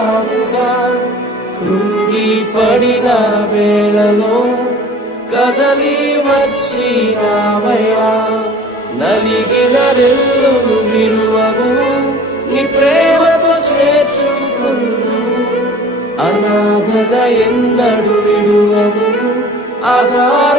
ఉన్నావుగా. కృంగి పడిన వేళలో కదలి వచ్చినావయ్యా. నలిగిన రెల్లును విరువవు, నీ ప్రేమతో చేర్చుకుందువు. అనాథగా ఎన్నడు విడువవు, ఆధార